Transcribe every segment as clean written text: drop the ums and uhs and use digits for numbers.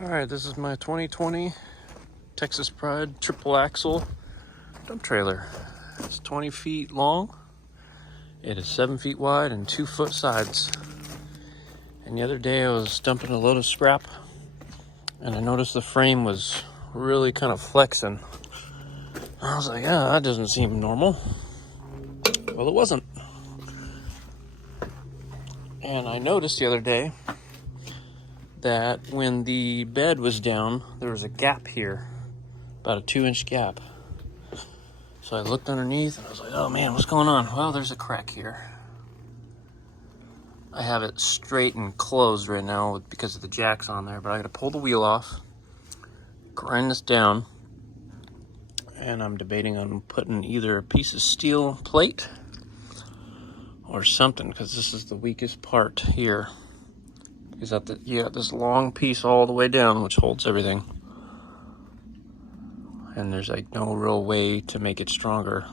Alright, this is my 2020 Texas Pride triple axle dump trailer. It's 20 feet long. It is 7 feet wide and 2 foot sides. And the other day I was dumping a load of scrap and I noticed the frame was really kind of flexing. I was like, yeah, that doesn't seem normal. Well, it wasn't. And I noticed the other day that when the bed was down, there was a gap here, about a 2-inch gap. So I looked underneath and I was like, oh man, what's going on? Well, there's a crack here. I have it straight and closed right now because of the jacks on there, but I gotta pull the wheel off, grind this down, and I'm debating on putting either a piece of steel plate or something, because this is the weakest part here. Is that this long piece all the way down, which holds everything. And there's like no real way to make it stronger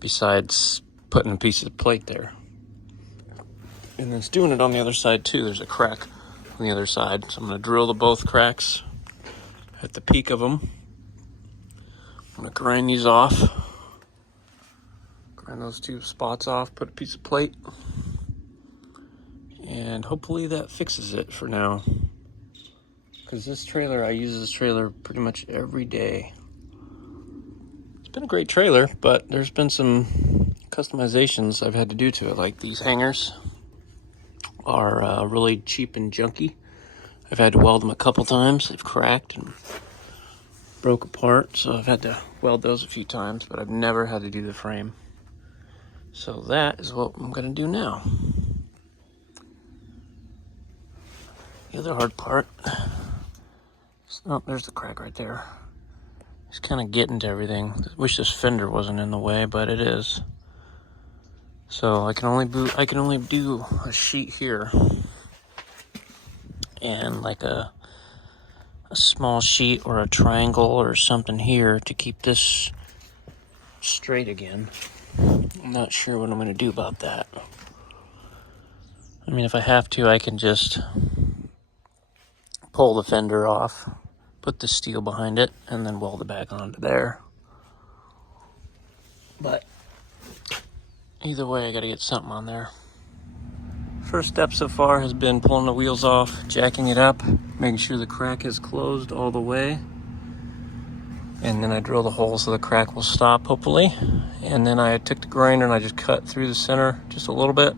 besides putting a piece of plate there. And it's doing it on the other side too. There's a crack on the other side. So I'm gonna drill both cracks at the peak of them. I'm gonna grind these off. Grind those 2 spots off, put a piece of plate. And hopefully that fixes it for now. Because I use this trailer pretty much every day. It's been a great trailer, but there's been some customizations I've had to do to it. Like these hangers are really cheap and junky. I've had to weld them a couple times. They've cracked and broke apart, so I've had to weld those a few times, but I've never had to do the frame. So that is what I'm gonna do now. The other hard part, oh, there's the crack right there. It's kind of getting to everything. I wish this fender wasn't in the way, but it is. So I can only do a sheet here and like a small sheet or a triangle or something here to keep this straight again. I'm not sure what I'm going to do about that. I mean, if I have to, I can just pull the fender off, put the steel behind it, and then weld it back onto there. But either way, I gotta get something on there. First step so far has been pulling the wheels off, jacking it up, making sure the crack is closed all the way. And then I drill the hole so the crack will stop, hopefully. And then I took the grinder and I just cut through the center just a little bit,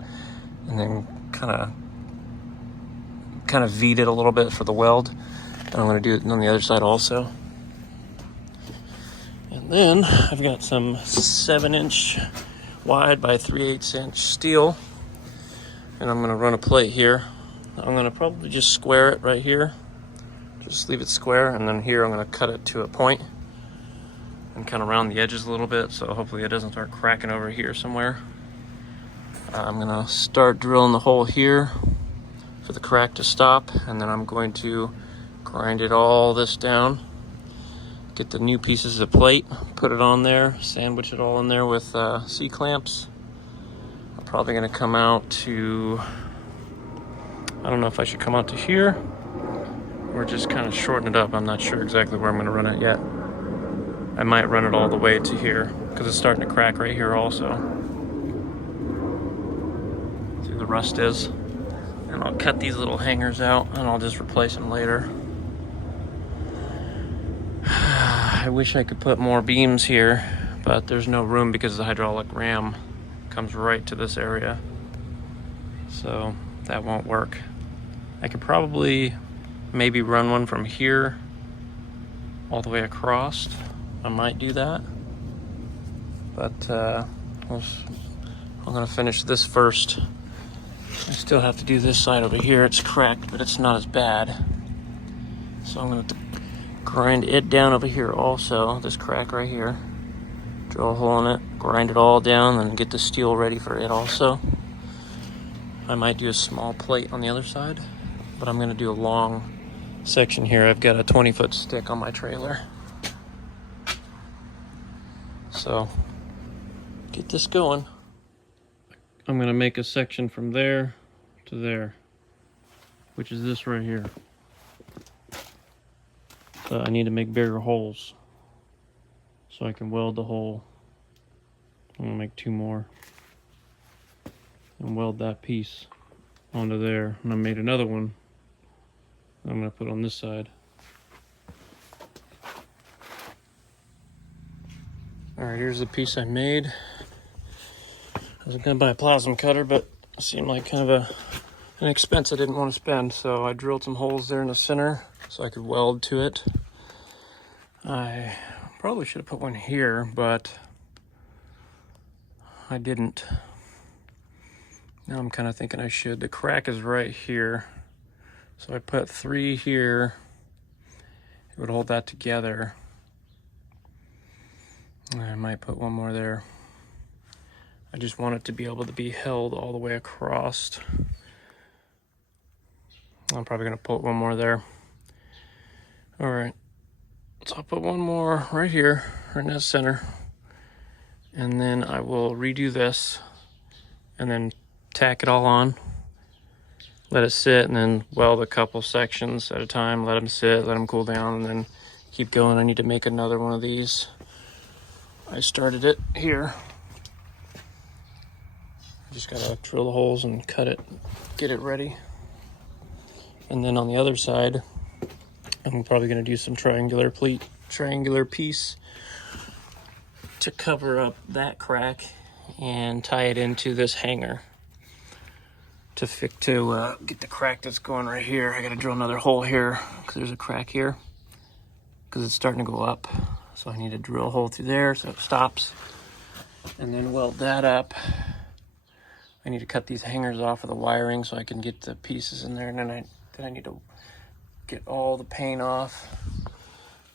and then kind of V'd it a little bit for the weld. And I'm going to do it on the other side also. And then I've got some 7-inch wide by 3/8 inch steel, and I'm going to run a plate here. I'm going to probably just square it right here, just leave it square, and then here I'm going to cut it to a point and kind of round the edges a little bit, so hopefully it doesn't start cracking over here somewhere. I'm going to start drilling the hole here for the crack to stop, and then I'm going to grind all this down, get the new pieces of plate, put it on there, sandwich it all in there with C-clamps. I'm probably going to come out to, I don't know if I should come out to here or just kind of shorten it up. I'm not sure exactly where I'm going to run it yet. I might run it all the way to here because it's starting to crack right here also. See where the rust is? And I'll cut these little hangers out and I'll just replace them later. I wish I could put more beams here, but there's no room because the hydraulic ram comes right to this area. So that won't work. I could probably maybe run one from here all the way across. I might do that. But I'm gonna finish this first. I still have to do this side over here. It's cracked, but it's not as bad. So I'm going to grind it down over here also, this crack right here. Drill a hole in it, grind it all down, and get the steel ready for it also. I might do a small plate on the other side, but I'm going to do a long section here. I've got a 20-foot stick on my trailer. So, get this going. I'm going to make a section from there to there, which is this right here. but I need to make bigger holes so I can weld the hole. I'm gonna make 2 more and weld that piece onto there. And I made another one I'm gonna put on this side. All right, here's the piece I made. I was gonna buy a plasma cutter, but it seemed like kind of an expense I didn't want to spend, so I drilled some holes there in the center so I could weld to it. I probably should have put one here, but I didn't. Now I'm kind of thinking I should. The crack is right here, so I put 3 here. It would hold that together. I might put 1 more there. I just want it to be able to be held all the way across. I'm probably gonna put 1 more there. All right, so I'll put 1 more right here, right in the center. And then I will redo this and then tack it all on. Let it sit and then weld a couple sections at a time. Let them sit, let them cool down, and then keep going. I need to make another one of these. I started it here. Just gotta drill the holes and cut it, get it ready. And then on the other side, I'm probably gonna do some triangular piece to cover up that crack and tie it into this hanger to get the crack that's going right here. I gotta drill another hole here because there's a crack here because it's starting to go up. So I need to drill a hole through there so it stops and then weld that up. I need to cut these hangers off of the wiring so I can get the pieces in there, and then I need to get all the paint off,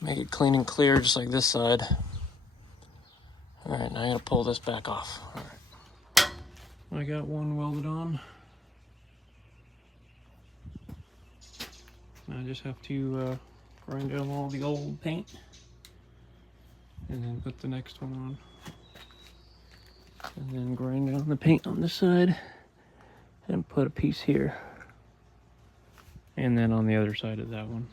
make it clean and clear just like this side. All right, now I gotta pull this back off. All right. I got one welded on. I just have to grind down all the old paint and then put the next one on. And then grind down the paint on this side and put a piece here. And then on the other side of that one.